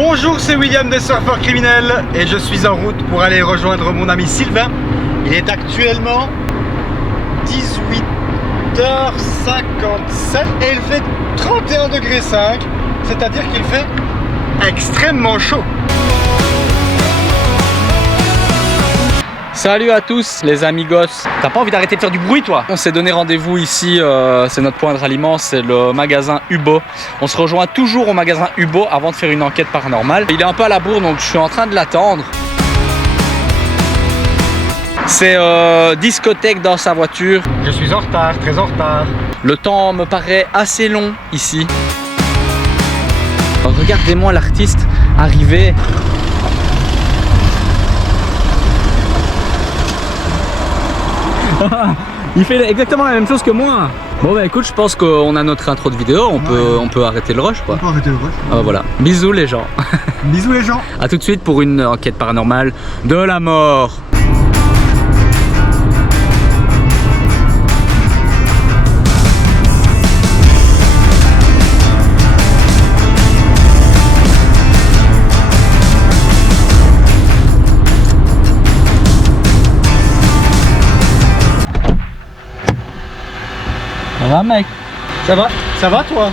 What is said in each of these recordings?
Bonjour, c'est William des Surfeurs Criminels et je suis en route pour aller rejoindre mon ami Sylvain. Il est actuellement 18h57 et il fait 31,5 degrés, c'est-à-dire qu'il fait extrêmement chaud. Salut à tous les amigos. T'as pas envie d'arrêter de faire du bruit toi? On s'est donné rendez-vous ici, c'est notre point de ralliement, c'est le magasin Hubo. On se rejoint toujours au magasin Hubo avant de faire une enquête paranormale. Il est un peu à la bourre donc je suis en train de l'attendre. C'est discothèque dans sa voiture. Je suis en retard, très en retard. Le temps me paraît assez long ici. Regardez-moi l'artiste arriver. Il fait exactement la même chose que moi. Bon bah écoute, je pense qu'on a notre intro de vidéo, on peut arrêter le rush quoi. On peut arrêter le rush. Ah, voilà, bisous les gens. Bisous les gens. A tout de suite pour une enquête paranormale de la mort. Ça va mec? Ça va? Ça va toi?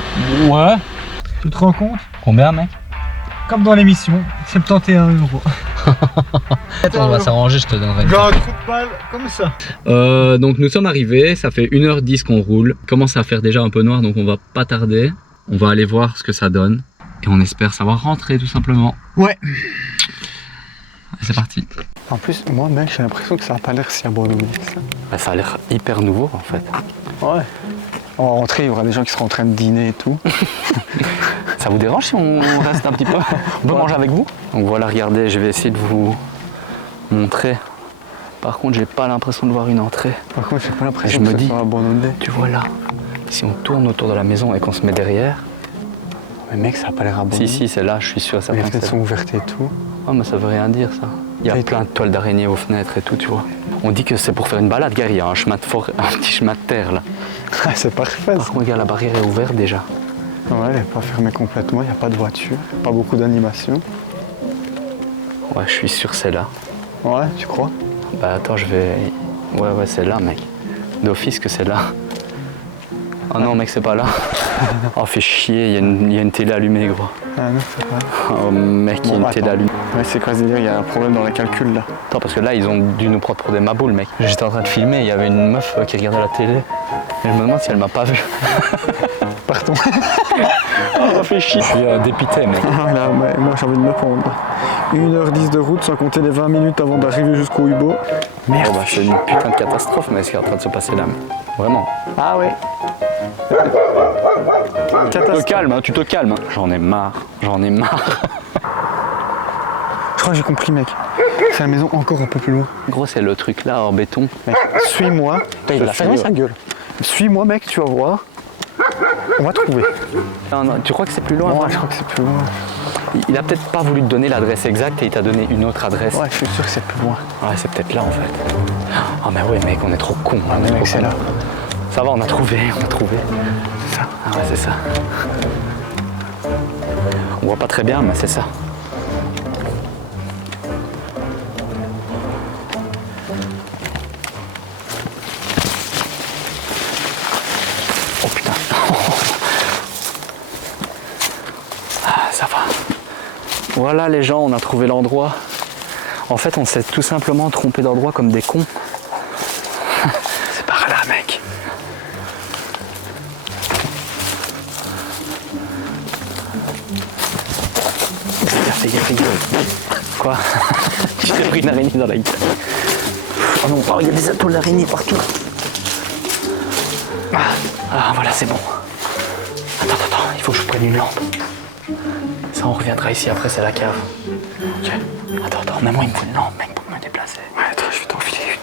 Ouais. Tu te rends compte? Combien mec? Comme dans l'émission, 71 €. On va s'arranger, je te donnerai. Genre un trou de balle comme ça. Donc nous sommes arrivés, ça fait 1h10 qu'on roule. Il commence à faire déjà un peu noir donc on va pas tarder. On va aller voir ce que ça donne. Et on espère savoir rentrer tout simplement. Ouais. C'est parti. En plus, moi mec, j'ai l'impression que ça a pas l'air si abandonné que ça. Bah, ça a l'air hyper nouveau en fait. Ouais. On va rentrer, il y aura des gens qui seront en train de dîner et tout. Ça vous dérange si on reste un petit peu? On peut manger avec vous? Donc voilà, regardez, je vais essayer de vous montrer. Par contre, j'ai pas l'impression de voir une entrée. Par contre, j'ai pas l'impression Je que me ça dis, soit abandonné. tu vois là, si on tourne autour de la maison et qu'on se met derrière. Mais mec, ça a pas l'air abandonné. Si, c'est là, je suis sûr. Ça Les fenêtres sont ouvertes et tout. Oh, mais ça veut rien dire ça. Il y a plein de toiles d'araignée aux fenêtres et tout, tu vois. On dit que c'est pour faire une balade, gars. Il y a un chemin de forêt, un petit chemin de terre là. Ah, c'est parfait. Par contre, regarde, la barrière est ouverte déjà. Ouais, elle est pas fermée complètement, il n'y a pas de voiture, pas beaucoup d'animation. Ouais, je suis sûr que c'est là. Ouais, tu crois? Bah attends, je vais... Ouais, c'est là, mec. D'office que c'est là. Oh non, mec, c'est pas là. Oh, fait chier, il y a une télé allumée, gros. Ah non, c'est pas. Oh, mec, il y a une télé allumée. Ouais, c'est quoi ce délire? Il y a un problème dans le calcul là. Attends, parce que là, ils ont dû nous prendre pour des maboules, mec. J'étais en train de filmer, il y avait une meuf qui regardait la télé. Et je me demande si elle m'a pas vu. Partons. Oh, ça fait chier. Je suis dépité, mec. Ah là, moi j'ai envie de me pendre. 1h10 de route sans compter les 20 minutes avant d'arriver jusqu'au Hubo. Merde. Oh, bah, c'est une putain de catastrophe, mais ce qui est en train de se passer là. Vraiment. Ah ouais. Tu te calmes, hein, tu te calmes. Hein. J'en ai marre. Je crois que j'ai compris, mec. C'est la maison encore un peu plus loin. Gros, c'est le truc là en béton. Mec, suis-moi. Il a fermé sa gueule. Suis-moi, mec, tu vas voir. On va trouver. Non, tu crois que c'est plus loin? Ouais, je crois que c'est plus loin. Il a peut-être pas voulu te donner l'adresse exacte et il t'a donné une autre adresse. Ouais, je suis sûr que c'est plus loin. Ouais, c'est peut-être là en fait. Ah, mais ouais, mec, on est trop cons. Ah, mais mec, c'est là. Ça va, on a trouvé. C'est ça. Ah ouais, c'est ça. On voit pas très bien, mais c'est ça. Oh putain. Ah, ça va. Voilà les gens, on a trouvé l'endroit. En fait, on s'est tout simplement trompé d'endroit comme des cons. C'est par là, mec. Fais gaffe. Quoi? Je t'ai pris une araignée dans la gueule. Oh non, il y a des atoles d'araignées partout. Ah, voilà, c'est bon. Attends, il faut que je prenne une lampe. Ça, on reviendra ici après, c'est la cave. Ok. Attends, même moi, il me faut une lampe, mec, pour me déplacer. Ouais, attends, je vais t'enfiler une.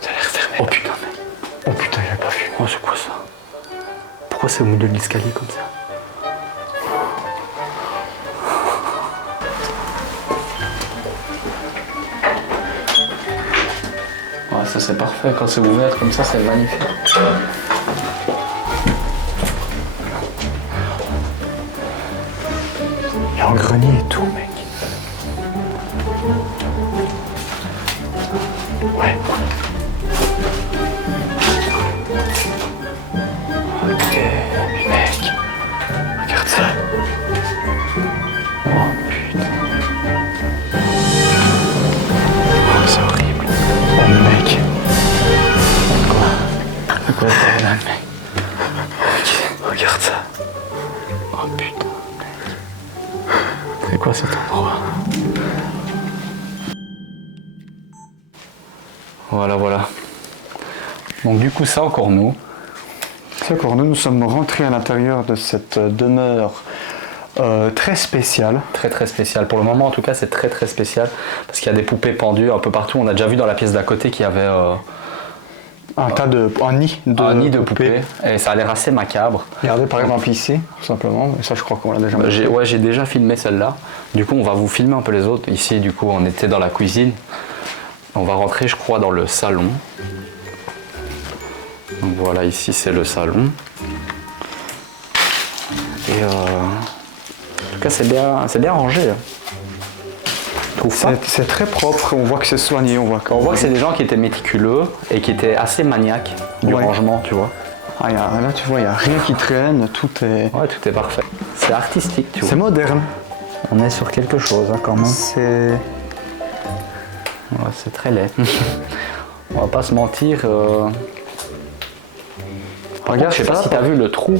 Ça a l'air fermé. Oh putain, mec. Oh putain, j'avais pas vu. Oh, c'est quoi ça? Pourquoi c'est au milieu de l'escalier comme ça? Ouais, ça c'est parfait, quand c'est ouvert comme ça, c'est magnifique. Il y a un grenier et tout, mec. Ouais. Ok, mec. Regarde ça. Oh putain. Oh, c'est horrible. Oh mec. Quoi c'est là, mec? Ok, regarde ça. Oh putain. C'est quoi cet endroit? Voilà. Donc du coup ça encore nous. Nous sommes rentrés à l'intérieur de cette demeure très spéciale. Très spécial. Pour le moment en tout cas c'est très spécial. Parce qu'il y a des poupées pendues un peu partout. On a déjà vu dans la pièce d'à côté qu'il y avait un nid de poupées. Et ça a l'air assez macabre. Regardez par exemple ici, tout simplement. Et ça je crois qu'on l'a déjà j'ai déjà filmé celle-là. Du coup on va vous filmer un peu les autres. Ici du coup on était dans la cuisine. On va rentrer je crois dans le salon. Donc voilà, ici c'est le salon. Et en tout cas c'est bien rangé. Tu trouves pas? C'est très propre, on voit que c'est soigné, on voit que c'est des gens qui étaient méticuleux et qui étaient assez maniaques du rangement, tu vois. Ah, là tu vois, il n'y a rien qui traîne, tout est... Ouais, tout est parfait. C'est artistique, tu vois. C'est moderne. On est sur quelque chose hein, quand même. C'est... Ouais, c'est très laid. On va pas se mentir. Regarde, je sais pas si tu as vu le trou,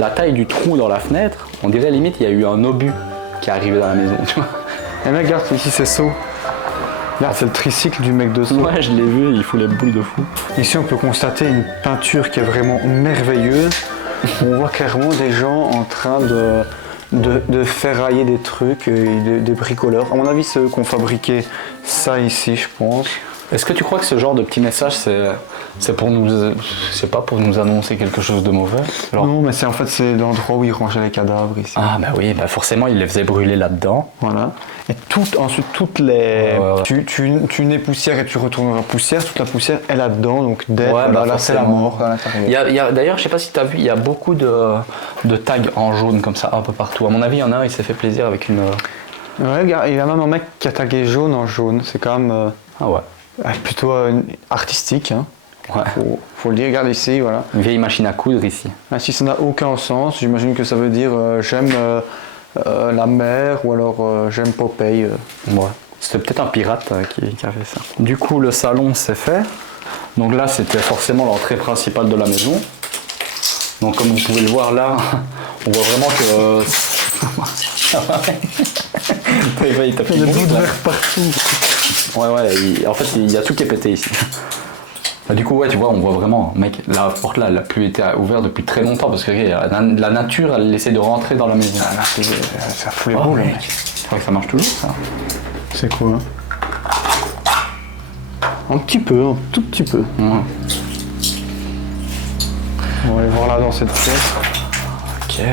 la taille du trou dans la fenêtre. On dirait limite il y a eu un obus qui est arrivé dans la maison. Tu vois. Et mec, regarde ici c'est Saw. Là c'est le tricycle du mec de Saw. Ouais, je l'ai vu, il fout les boules de fou. Ici on peut constater une peinture qui est vraiment merveilleuse. On voit clairement des gens en train de ferrailler des trucs, et des bricoleurs. À mon avis c'est eux qui ont fabriqué ça ici, je pense. Est-ce que tu crois que ce genre de petit message c'est pour nous, c'est pas pour nous annoncer quelque chose de mauvais? Non, mais c'est l'endroit où ils rangeaient les cadavres ici. Ah bah oui, bah forcément ils les faisaient brûler là-dedans. Voilà. Et ensuite toutes les... Tu nais poussière et tu retournes dans la poussière, toute la poussière est là-dedans, donc là c'est la mort à l'intérieur. D'ailleurs, je sais pas si tu as vu, il y a beaucoup de tags en jaune comme ça un peu partout. À mon avis, il y en a un, il s'est fait plaisir avec une... Ouais, regarde, il y a même un mec qui a tagué jaune en jaune, c'est quand même... Ah ouais. Plutôt artistique, hein. Ouais. Faut le dire, regarde ici, voilà. Une vieille machine à coudre ici. Ah, si ça n'a aucun sens, j'imagine que ça veut dire j'aime la mer ou alors j'aime Popeye. Ouais. C'était peut-être un pirate qui a fait ça. Du coup, le salon c'est fait. Donc là, c'était forcément l'entrée principale de la maison. Donc comme vous pouvez le voir là, on voit vraiment que... il t'a fait des bouts de verre partout. Ouais, en fait, il y a tout qui est pété ici. Bah, du coup, ouais, tu vois, on voit vraiment, mec, la porte là, elle n'a plus été ouverte depuis très longtemps parce que la nature, elle essaie de rentrer dans la maison. Ah, là, ça fout les boules, mec. Tu crois que ça marche toujours, ça? C'est quoi, hein? Un petit peu, un tout petit peu. Ouais. On va aller voir là dans cette pièce. Ok.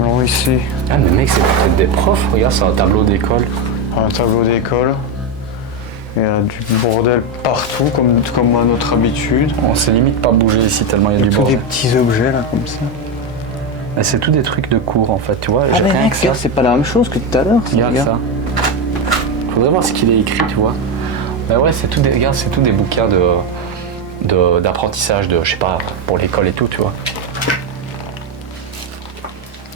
Alors ici. Ah, mais mec, c'est peut-être des profs, regarde, c'est un tableau d'école. Un tableau d'école. Il y a du bordel partout, comme à notre habitude. On sait limite pas bouger ici tellement il y a du bordel. Des petits objets là, comme ça. Mais c'est tout des trucs de cours en fait, tu vois. Ah mais mec, c'est pas la même chose que tout à l'heure. Regarde ça. Faudrait voir ce qu'il est écrit, tu vois. Mais ouais, c'est tout des bouquins d'apprentissage de, je sais pas, pour l'école et tout, tu vois.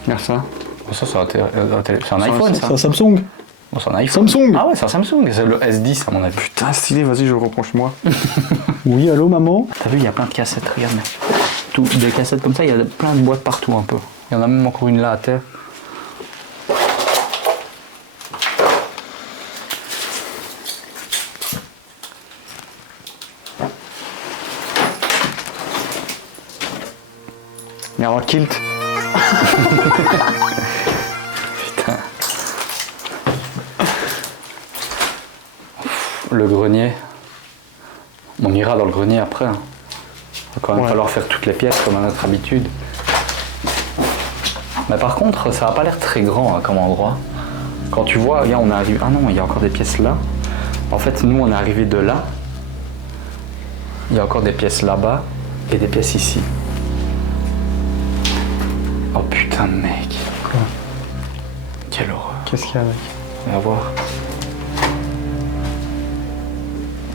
Regarde ça. Ça, c'est un iPhone, ça. C'est un Samsung. Bon, c'est un iPhone. Samsung. Ah ouais, c'est un Samsung. C'est le S10 à mon avis. Putain, stylé, vas-y, je reproche moi. Oui, allô, maman? T'as vu, il y a plein de cassettes, regarde, mec. Des cassettes comme ça, il y a plein de boîtes partout un peu. Il y en a même encore une là à terre. Il y a un kilt. Putain. Le grenier. On ira dans le grenier après. Hein. Il va quand même falloir faire toutes les pièces comme à notre habitude. Mais par contre, ça n'a pas l'air très grand hein, comme endroit. Quand tu vois, regarde, on est arrivé. Ah non, il y a encore des pièces là. En fait, nous, on est arrivé de là. Il y a encore des pièces là-bas et des pièces ici. Oh putain, mec. Quoi? Quelle horreur. Qu'est-ce qu'il y a, mec? On va voir.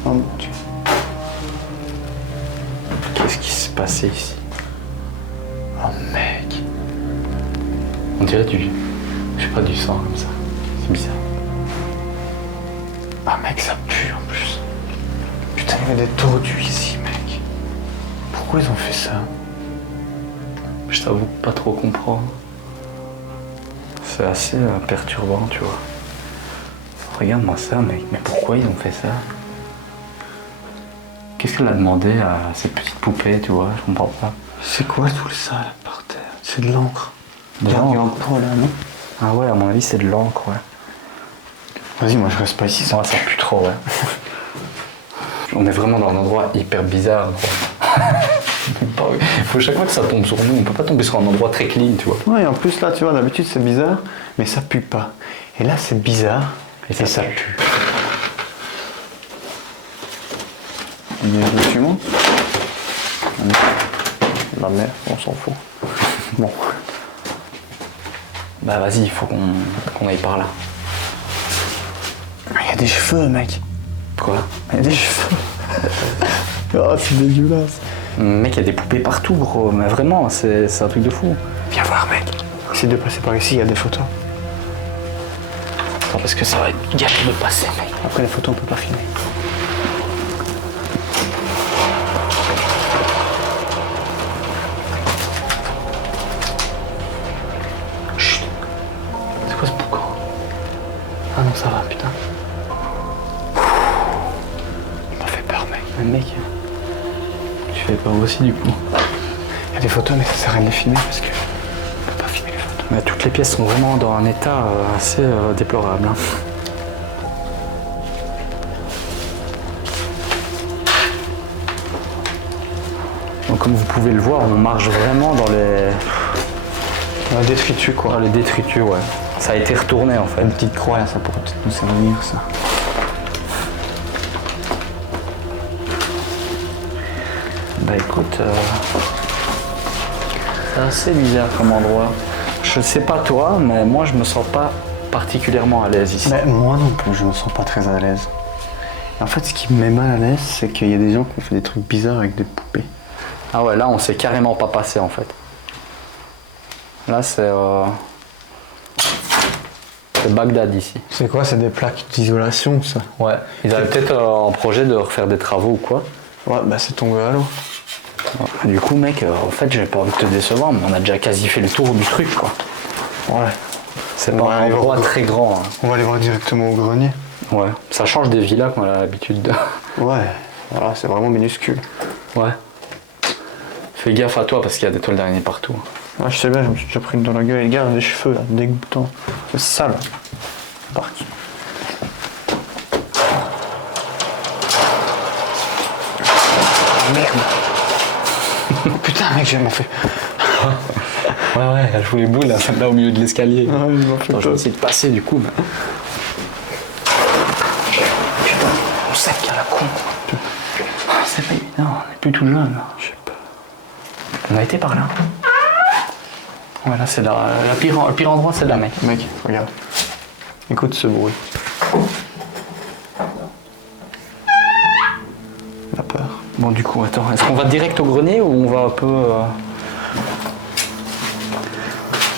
Oh mon Dieu. Qu'est-ce qui s'est passé ici? Oh mec. On dirait je sais pas, du sang comme ça. C'est bizarre. Ah mec, ça pue en plus. Putain, il y avait des tordus ici, mec. Pourquoi ils ont fait ça? Je t'avoue pas trop comprendre. C'est assez perturbant, tu vois. Regarde-moi ça, mec. Mais pourquoi ils ont fait ça? Qu'est-ce qu'elle a demandé à cette petite poupée, tu vois? Je comprends pas. C'est quoi tout ça là par terre? C'est de l'encre. De Regarde, il y a un l'encre. pot là, non? Ah ouais, à mon avis, c'est de l'encre, ouais. Vas-y, moi je reste pas ici, ça. Ouais, ça pue trop, ouais. On est vraiment dans un endroit hyper bizarre, gros. Faut chaque fois que ça tombe sur nous, on peut pas tomber sur un endroit très clean, tu vois. Ouais, et en plus là, tu vois, d'habitude c'est bizarre, mais ça pue pas. Et là, c'est bizarre, Et ça pue. Il y a des documents. La merde, on s'en fout. Bon. Bah vas-y, il faut qu'on aille par là. Il y a des cheveux, mec. Quoi? Il y a des cheveux. Oh, c'est dégueulasse. Mec, il y a des poupées partout, gros. Mais vraiment, c'est un truc de fou. Viens voir, mec. Essaye de passer par ici, il y a des photos. Attends, parce que ça va être galère de passer, mec. Après, les photos, on peut pas filmer. Chut. C'est quoi ce boucan? Ah non, ça va, putain. Il m'a fait peur, mec. Mais mec, tu fais pas aussi du coup. Il y a des photos, mais ça sert à rien de les filmer parce que on peut pas filmer les photos. Mais toutes les pièces sont vraiment dans un état assez déplorable. Hein. Donc comme vous pouvez le voir, on marche vraiment dans Un détritus, quoi. les détritus, ouais. Ça a été retourné en fait. Une petite croix, là, ça pourrait peut-être nous servir, ça. Bah écoute, c'est assez bizarre comme endroit. Je sais pas toi, mais moi je me sens pas particulièrement à l'aise ici. Mais moi non plus, je me sens pas très à l'aise. En fait, ce qui me met mal à l'aise, c'est qu'il y a des gens qui ont fait des trucs bizarres avec des poupées. Ah ouais, là on s'est carrément pas passé en fait. Là c'est Bagdad ici. C'est quoi? C'est des plaques d'isolation, ça? Ouais. Ils avaient peut-être en projet de refaire des travaux ou quoi. Ouais, bah c'est tombé à l'eau. Du coup mec, en fait j'ai pas envie de te décevoir, mais on a déjà quasi fait le tour du truc quoi. Ouais. C'est On pas va un aller endroit voir. très grand. Hein. On va aller voir directement au grenier. Ouais. Ça change des villas qu'on a l'habitude de. Ouais. Voilà, c'est vraiment minuscule. Ouais. Fais gaffe à toi parce qu'il y a des toiles d'araignée partout. Ouais, je sais bien, je me suis déjà pris dans la gueule. Et regarde les cheveux, là, dégoûtant. C'est sale. Parc. Merde. Oh, putain, mec, j'ai m'en fait. Ouais, elle joue les boules là au milieu de l'escalier. Ah, il m'a fait Attends, je vais peur. essayer de passer du coup. Mais... Putain, on sait qu'il y a la con. C'est pas évident, on n'est plus tout jeune. Je sais pas. On a été par là. Ouais, là c'est le pire endroit, c'est là, mec. Mec, regarde. Écoute ce bruit. La peur. Bon, du coup, attends, est-ce qu'on va direct au grenier ou on va un peu.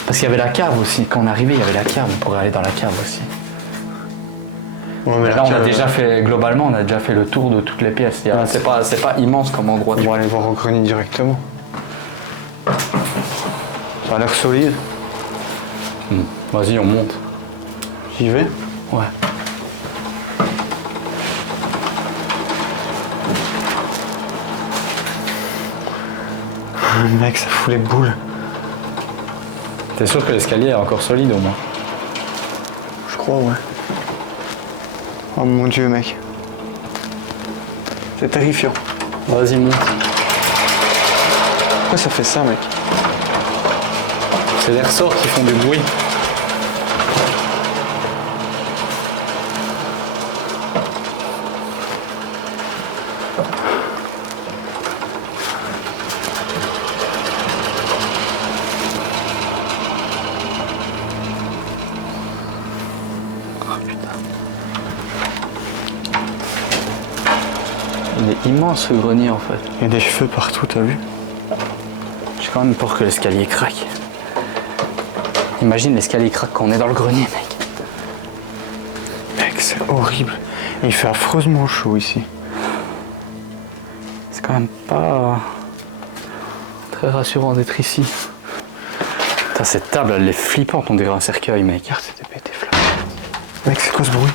Parce qu'il y avait la cave aussi. Quand on est arrivé, il y avait la cave. On pourrait aller dans la cave aussi. Ouais, mais Là, on a déjà fait, globalement, on a déjà fait le tour de toutes les pièces. Ouais, C'est pas immense comme endroit. On va aller voir au grenier directement. Ça a l'air solide. Vas-y, on monte. J'y vais. Ouais. Ah, mec, ça fout les boules. T'es sûr que l'escalier est encore solide au moins? Je crois, ouais. Oh mon dieu, mec. C'est terrifiant. Vas-y, monte. Pourquoi ça fait ça, mec? C'est les ressorts qui font du bruit. immense ce grenier en fait. Il y a des cheveux partout, t'as vu? J'ai quand même peur que l'escalier craque. Imagine l'escalier craque quand on est dans le grenier, mec. Mec, c'est horrible. Et il fait affreusement chaud ici. C'est quand même pas très rassurant d'être ici. Putain, cette table, elle est flippante, on dirait un cercueil, mec. Regarde, c'était pété flamme. Mec, c'est quoi ce bruit?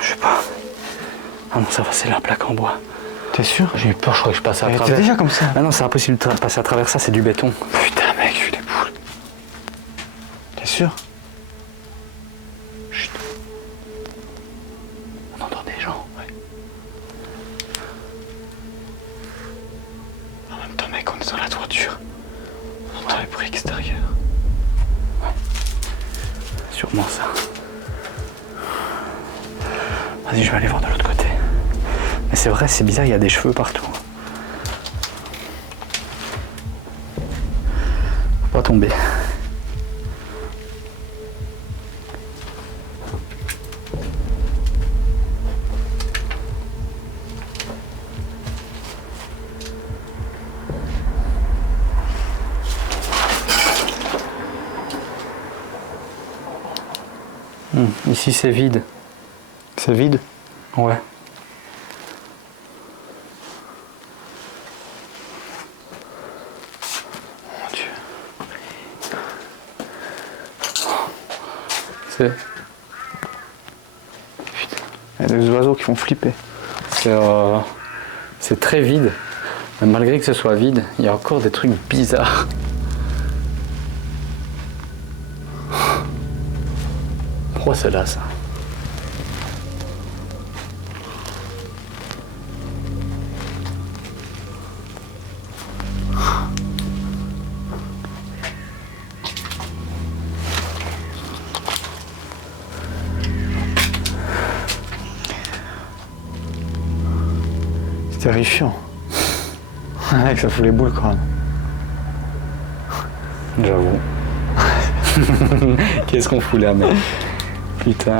Je sais pas. Ah non, ça va, c'est la plaque en bois. T'es sûr? J'ai eu peur, je crois que je passais à T'es travers. déjà comme ça? Ah non, c'est impossible de passer à travers ça, c'est du béton. Putain, mec, je suis des poules. T'es sûr? Chut. On entend des gens, ouais. En même temps, mec, on est dans la toiture. On entend les bruits extérieurs. Ouais. Sûrement ça. Vas-y, je vais aller voir de l'autre côté. Mais c'est vrai, c'est bizarre, il y a des cheveux partout. Faut pas tomber. Ici c'est vide. C'est vide? Ouais. Mon Dieu. C'est Il y a des oiseaux qui font flipper. c'est très vide. Mais malgré que ce soit vide, il y a encore des trucs bizarres. Pourquoi c'est là ça? C'est terrifiant. Mec, ça fout les boules quand même. J'avoue. Qu'est-ce qu'on fout là, mec? Putain.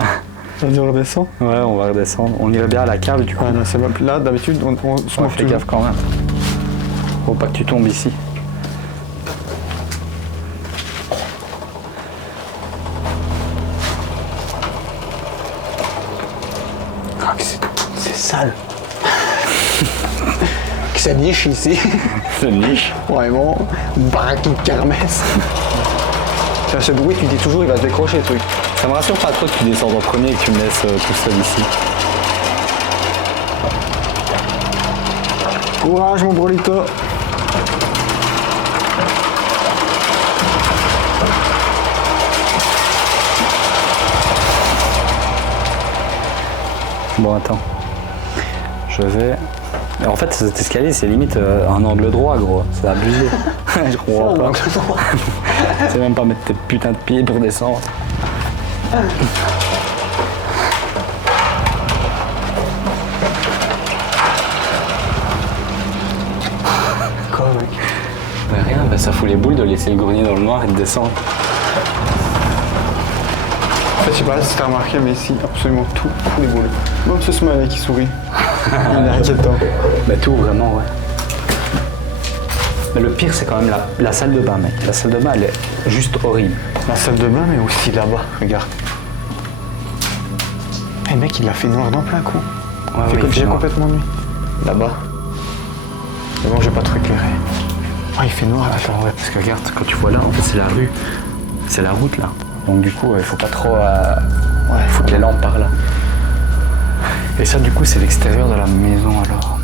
Vas-y, on redescend? Ouais, on va redescendre. On irait bien à la cave du coup. Ah non, c'est pas... Là, d'habitude, on se Ouais, moque fais toujours. gaffe quand même. Faut pas que tu tombes ici. Ah, mais c'est sale. Que ça niche ici. C'est une niche. Vraiment, baraque de kermesse. Tu as ce bruit, tu dis toujours il va se décrocher le truc. Ça me rassure pas trop que tu descendes en premier et que tu me laisses tout seul ici. Courage mon brolito. Bon, attends. Je vais... En fait, cet escalier, c'est limite un angle droit, gros. C'est abusé. Je comprends pas. C'est même pas mettre tes putains de pieds pour descendre. Quoi mec? Bah rien, bah ça fout les boules de laisser le grenier dans le noir et de descendre. En fait, je sais pas si t'as remarqué, mais ici, absolument tout fout les boules. Même ce smiley qui sourit. Il est inquiétant. Bah tout, vraiment, ouais. Mais le pire, c'est quand même la salle de bain, mec. La salle de bain, elle est juste horrible. La salle de bain, mais aussi là-bas, regarde. Eh mec, il a fait noir d'un plein coup. Ouais, Il fait il fait noir. complètement nuit. Là-bas. Mais bon, je vais pas trop éclairer. Ah, il fait noir là. Attends, ouais, parce que regarde, quand tu vois là, en fait, c'est la rue. C'est la route, là. Donc du coup, il faut pas trop foutre les lampes par là. Et ça, du coup, c'est l'extérieur de la maison, alors.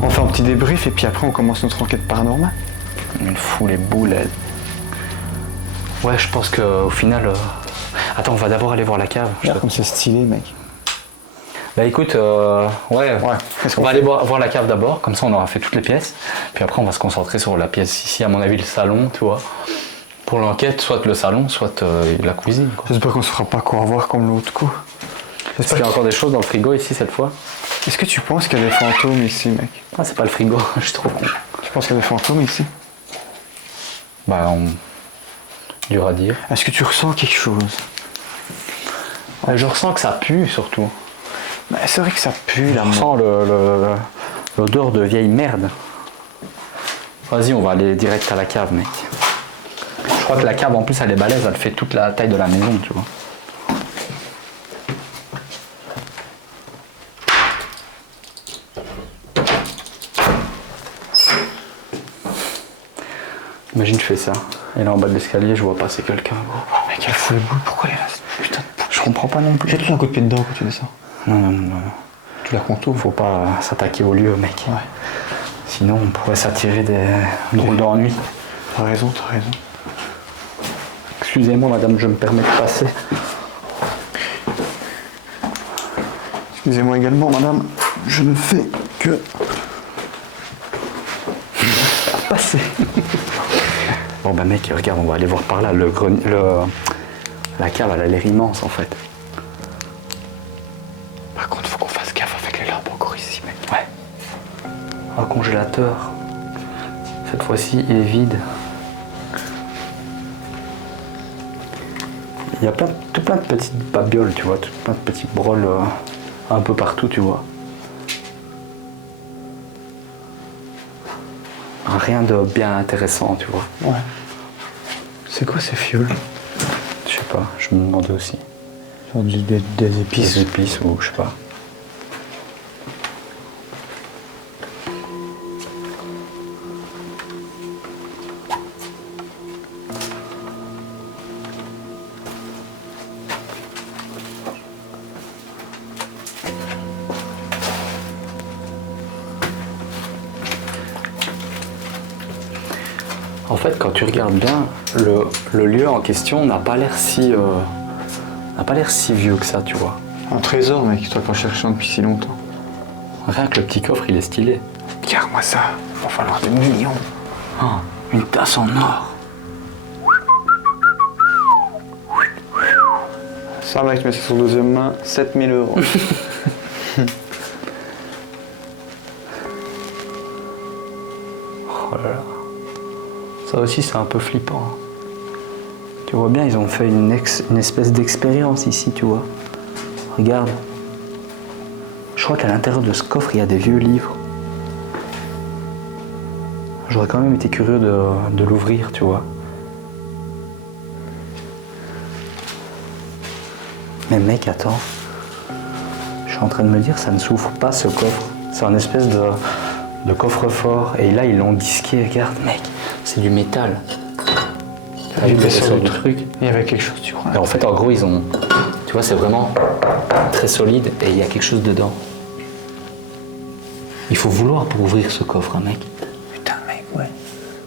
On fait un petit débrief et puis après on commence notre enquête paranormale. Il me fout les boules, elle. Ouais, je pense qu'au final... Attends, on va d'abord aller voir la cave. Regarde comme c'est stylé mec. Bah écoute, ouais, Qu'est-ce on qu'on va fait? aller voir la cave d'abord, comme ça on aura fait toutes les pièces. Puis après on va se concentrer sur la pièce ici, à mon avis le salon, tu vois. Pour l'enquête, soit le salon, soit la cuisine, quoi. J'espère qu'on se fera pas quoi voir comme l'autre coup. Est-ce qu'il y a encore des choses dans le frigo ici cette fois? Est-ce que tu penses qu'il y a des fantômes ici mec? Ah, c'est pas le frigo, je suis trop con. Tu penses qu'il y a des fantômes ici? Bah, dur à dire. Est-ce que tu ressens quelque chose? Je ressens que ça pue surtout. Bah, c'est vrai que ça pue là. Je ressens L'odeur de vieille merde. Vas-y, on va aller direct à la cave, mec. Je crois que la cave, en plus, elle est balèze. Elle fait toute la taille de la maison, tu vois. Imagine, je fais ça. Et là, en bas de l'escalier, je vois passer quelqu'un. Mec, elle fout le boule, pourquoi il reste? Putain, Je comprends pas non plus. jette-lui un coup de pied dedans quand tu descends. Non. Tu la contournes. Faut pas s'attaquer au lieu, mec. Ouais. Sinon, on pourrait s'attirer des drôles d'ennuis. T'as raison, t'as raison. Excusez-moi, madame, je me permets de passer. Excusez-moi également, madame, je ne fais que Passer. Bon, bah, mec, regarde, on va aller voir par là. La cave, elle a l'air immense, en fait. Par contre, faut qu'on fasse gaffe avec les lampes encore ici, mec. Ouais. Un congélateur. Cette fois-ci, il est vide. Il y a tout plein de petites babioles, tu vois, tout plein de petits brols un peu partout, tu vois. Rien de bien intéressant, tu vois. Ouais. C'est quoi ces fioles? Je sais pas, je me demandais aussi. Genre des épices. Des épices ou je sais pas. En fait, quand tu regardes bien, le lieu en question n'a pas l'air si vieux que ça, tu vois. Un trésor, mec, toi, pas cherchant depuis si longtemps. Rien que le petit coffre, il est stylé. Regarde-moi ça, il va falloir des millions. Oh, une tasse en or. Ça, mec, tu mets ça sur deuxième main, 7000 €. Oh là là. Ça aussi, c'est un peu flippant. Hein. Tu vois bien, ils ont fait une espèce d'expérience ici, tu vois. Regarde. Je crois qu'à l'intérieur de ce coffre, il y a des vieux livres. J'aurais quand même été curieux de l'ouvrir, tu vois. Mais mec, attends. Je suis en train de me dire, ça ne s'ouvre pas ce coffre. C'est un espèce de coffre-fort. Et là, ils l'ont disqué, regarde, mec. C'est du métal. vu L'épaisseur le du truc. Il y avait quelque chose, tu crois? Et en fait, en gros, ils ont... Tu vois, c'est vraiment très solide et il y a quelque chose dedans. Il faut vouloir pour ouvrir ce coffre, hein, mec. Putain, mec, ouais.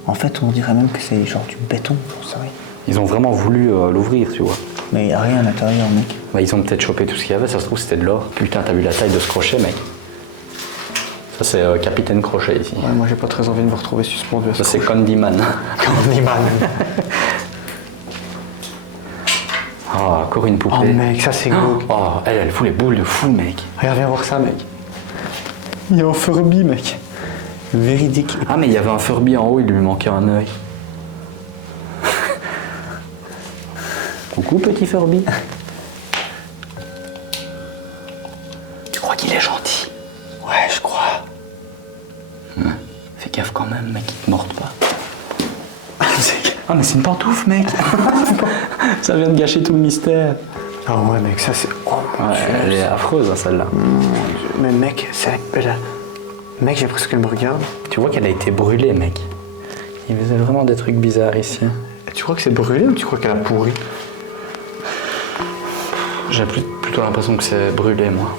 En fait, on dirait même que c'est genre du béton, pour ça, oui. Ils ont vraiment voulu l'ouvrir, tu vois. Mais il n'y a rien à l'intérieur, mec. Bah, ils ont peut-être chopé tout ce qu'il y avait, ça se trouve, c'était de l'or. Putain, t'as vu la taille de ce crochet, mec? Ça, c'est Capitaine Crochet, ici. Ouais, moi, j'ai pas très envie de me retrouver suspendu à Ça, ce c'est Candyman. Candyman. Ah, encore une poupée. Oh, mec, ça, c'est glauque. Oh, elle fout les boules de fou, mec. Regarde, viens voir ça, mec. Il y a un Furby, mec. Véridique. Ah, mais il y avait un Furby en haut, il lui manquait un œil. Coucou, petit Furby. Tu crois qu'il est gentil? Ouais, je crois. Fais gaffe quand même, mec, il te morde pas. Ah, mais c'est une pantoufle, mec. Ça vient de gâcher tout le mystère. Ah ouais, mec, ça, c'est... Oh, mon Ouais, Dieu. elle est affreuse, hein, celle-là. Mon Dieu. Mais mec, c'est... Mec, j'ai l'impression qu'elle me regarde. Tu vois qu'elle a été brûlée, mec. Il faisait vraiment des trucs bizarres ici. Et tu crois que c'est brûlé ou tu crois qu'elle a pourri? J'ai plutôt l'impression que c'est brûlé, moi.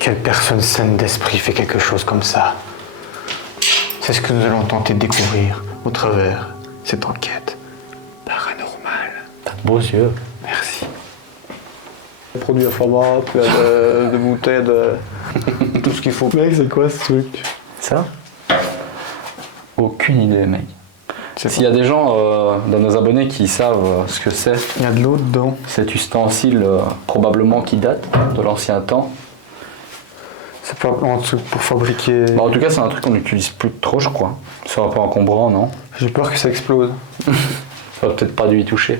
Quelle personne saine d'esprit fait quelque chose comme ça? C'est ce que nous allons tenter de découvrir au travers cette enquête paranormale. T'as de beaux yeux. Merci. Des produits à format, de bouteilles, de tout ce qu'il faut. Mec, c'est quoi ce truc? Ça? Aucune idée, mec. S'il y a des gens dans nos abonnés qui savent ce que c'est, Il y a de l'eau dedans. cet ustensile probablement qui date de l'ancien temps. C'est pas un truc pour fabriquer... Bah, en tout cas, c'est un truc qu'on n'utilise plus trop, je crois. C'est un peu encombrant, non? J'ai peur que ça explose. Ça va peut-être pas dû y toucher.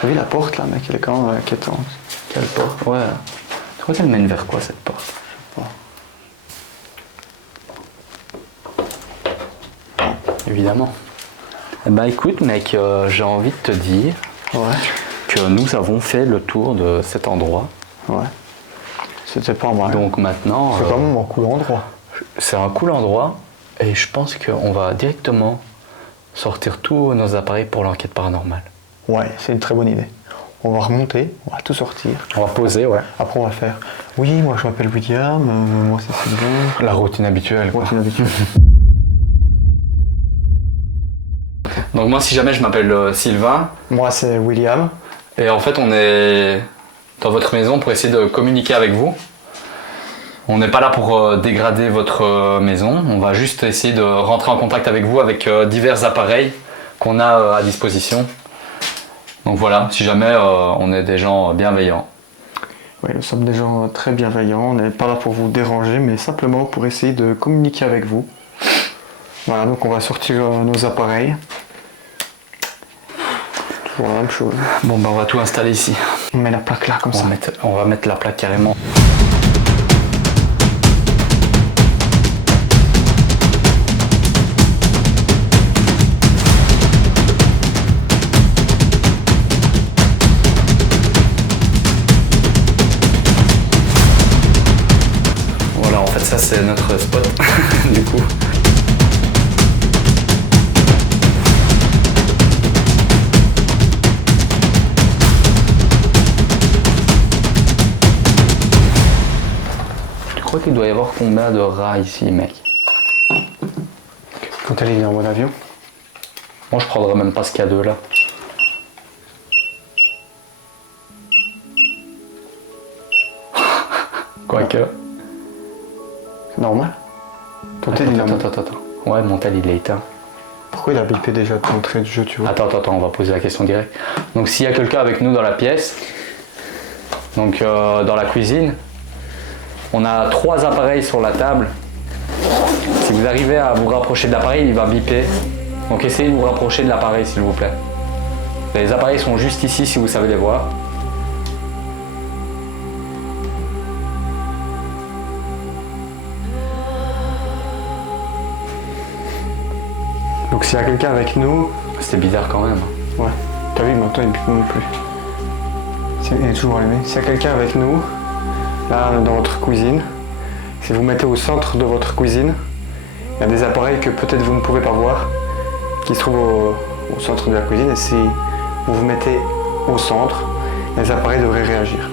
T'as vu la porte là, mec? Elle est quand même inquiétante. Quelle porte? Ouais. Tu crois qu'elle mène vers quoi, cette porte? Évidemment. Eh ben écoute mec, j'ai envie de te dire que nous avons fait le tour de cet endroit. Ouais. C'était pas mal. Donc maintenant... C'est quand même un cool endroit. C'est un cool endroit et je pense qu'on va directement sortir tous nos appareils pour l'enquête paranormale. Ouais, c'est une très bonne idée. On va remonter, on va tout sortir. On va poser, ouais. Après on va faire, oui, moi je m'appelle William, moi c'est Sylvain. La routine habituelle, quoi. Routine habituelle. Donc moi si jamais je m'appelle Sylvain, Moi c'est William. et en fait on est dans votre maison pour essayer de communiquer avec vous. On n'est pas là pour dégrader votre maison, on va juste essayer de rentrer en contact avec vous avec divers appareils qu'on a à disposition. Donc voilà, si jamais on est des gens bienveillants. Oui, nous sommes des gens très bienveillants, on n'est pas là pour vous déranger, mais simplement pour essayer de communiquer avec vous. Voilà, donc on va sortir nos appareils. Toujours la même chose. Bon ben on va tout installer ici. On met la plaque là comme ça. On va mettre la plaque carrément. Voilà, en fait ça c'est notre spot du coup. Je crois qu'il doit y avoir combien de rats ici, mec? Quand elle est dans mon avion. Moi je prendrais même pas ce qu'il y a de là. Quoique. C'est normal. Ton tel, il a... Attends. Ouais, mon tel il est éteint. Pourquoi il a bipé déjà de l'entrée du jeu, tu vois? Attends, on va poser la question directe. Donc s'il y a quelqu'un avec nous dans la pièce, donc dans la cuisine, on a 3 appareils sur la table. Si vous arrivez à vous rapprocher de l'appareil, il va biper. Donc essayez de vous rapprocher de l'appareil s'il vous plaît. Les appareils sont juste ici si vous savez les voir. Donc s'il y a quelqu'un avec nous... C'était bizarre quand même. Ouais. T'as vu, maintenant il bipe non plus. Il est toujours allumé. S'il y a quelqu'un avec nous, là dans votre cuisine, si vous mettez au centre de votre cuisine, il y a des appareils que peut-être vous ne pouvez pas voir, qui se trouvent au centre de la cuisine, et si vous vous mettez au centre, les appareils devraient réagir.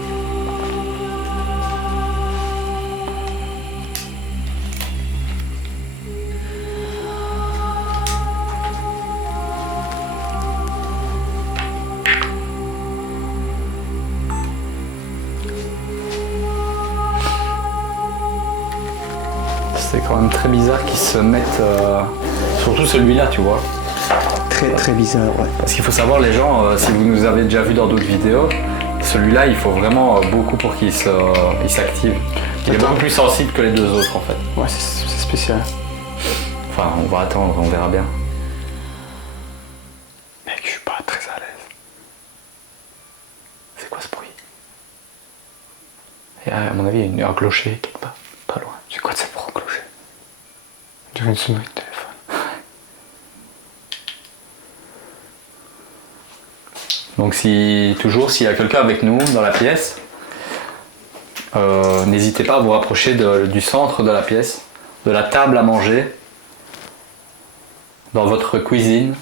C'est quand même très bizarre qu'ils se mettent... Surtout celui-là, tu vois. Très bizarre, ouais. Parce qu'il faut savoir, les gens, si vous nous avez déjà vu dans d'autres vidéos, celui-là, il faut vraiment beaucoup pour qu'il s'active. Il est beaucoup plus sensible que les deux autres, en fait. Ouais, c'est spécial. Enfin, on va attendre, on verra bien. Mec, je suis pas très à l'aise. C'est quoi ce bruit? Et à mon avis, il y a un clocher quelque part, pas loin. C'est quoi de ce bruit, clocher? On dirait une sonnerie de téléphone. Donc s'il y a quelqu'un avec nous dans la pièce, n'hésitez pas à vous rapprocher du centre de la pièce, de la table à manger, dans votre cuisine.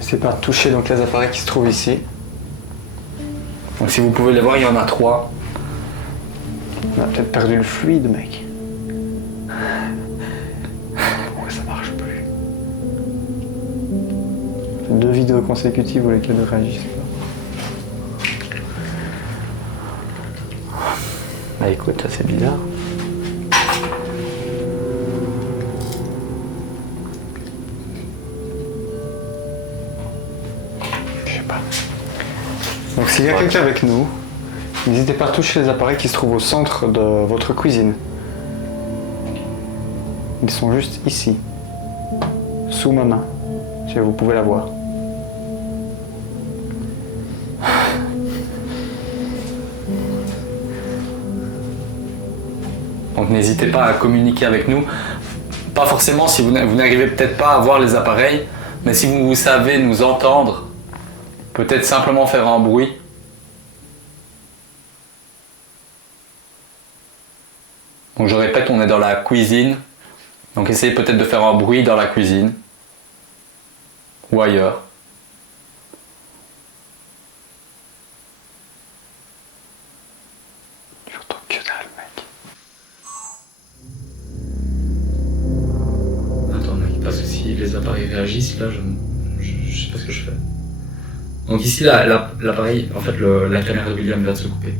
C'est pas toucher donc les appareils qui se trouvent ici. Donc si vous pouvez les voir, il y en a 3. On a peut-être perdu le fluide, mec. Pourquoi ça marche plus? 2 vidéos consécutives où les ne réagissent pas. Bah écoute, c'est bizarre. Je sais pas. Donc s'il y a quelqu'un avec nous, n'hésitez pas à toucher les appareils qui se trouvent au centre de votre cuisine. Ils sont juste ici, sous ma main, si vous pouvez la voir. Donc n'hésitez pas à communiquer avec nous. Pas forcément si vous n'arrivez peut-être pas à voir les appareils, mais si vous savez nous entendre, peut-être simplement faire un bruit. Donc je répète, on est dans la cuisine. Donc essayez peut-être de faire un bruit dans la cuisine. Ou ailleurs. J'entends que dalle, mec. Attends mec, parce que si les appareils réagissent, là je sais pas ce que je fais. Donc ici l'appareil, en fait la caméra de William vient de se couper.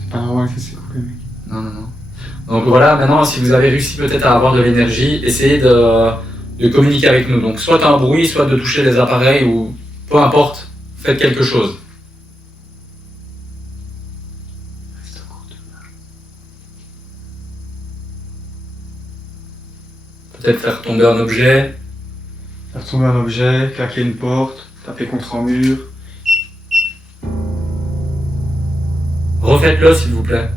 C'est pas normal que c'est coupé, mec. Non. Donc voilà, maintenant si vous avez réussi peut-être à avoir de l'énergie, essayez de communiquer avec nous. Donc soit un bruit, soit de toucher les appareils, ou peu importe, faites quelque chose. Peut-être faire tomber un objet. Faire tomber un objet, claquer une porte, taper contre un mur. Refaites-le s'il vous plaît.